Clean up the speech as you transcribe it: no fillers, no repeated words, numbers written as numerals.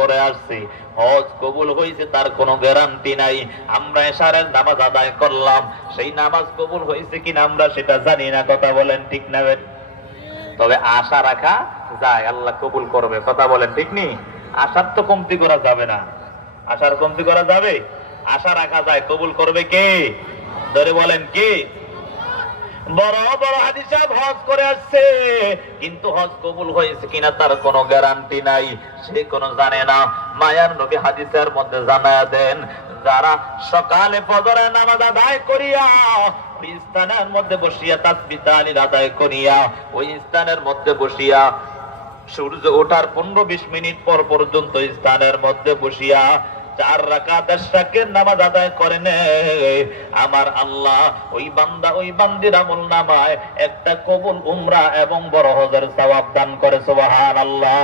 করে আসছি, হজ কবুল হয়েছে তার কোনো গ্যারান্টি নাই। আমরা এশারের নামাজ আদায় করলাম, সেই নামাজ কবুল হয়েছে কিনা আমরা সেটা জানি না, কথা বলেন ঠিক না? তবে আশা রাখা যায় আল্লাহ কবুল করবে, কথা বলেন ঠিক নি? আশার তো কমতি করা যাবে না, আশার কমতি করা যাবে? আশা রাখা যায়, কবুল করবে কে? ধরে বলেন কে? বড় বড় হাজী সাহেব হজ করে আসছে, কিন্তু হজ কবুল হয়েছে কিনা তার কোনো গ্যারান্টি নাই, সে কোনো জানে না। মায়ার নবী হাদিসের মধ্যে জানায়া দেন, যারা সকালে ফজরের নামাজ আদায় করিয়া ওই স্থানের মধ্যে বসিয়া তাসবিহ তাহলিল আদায় করিয়া ওই স্থানের মধ্যে বসিয়া সূর্য ওঠার 15-20 মিনিট পর পর্যন্ত স্থানের মধ্যে বসিয়া 4 রাকাত ইশরাকের নামাজ আদায় করেন, আমার আল্লাহ ওই বান্দা ওই বান্দির আমল নামায় একটা কবুল উমরা এবং বড় হজের সওয়াব দান করে। সুবহানাল্লাহ।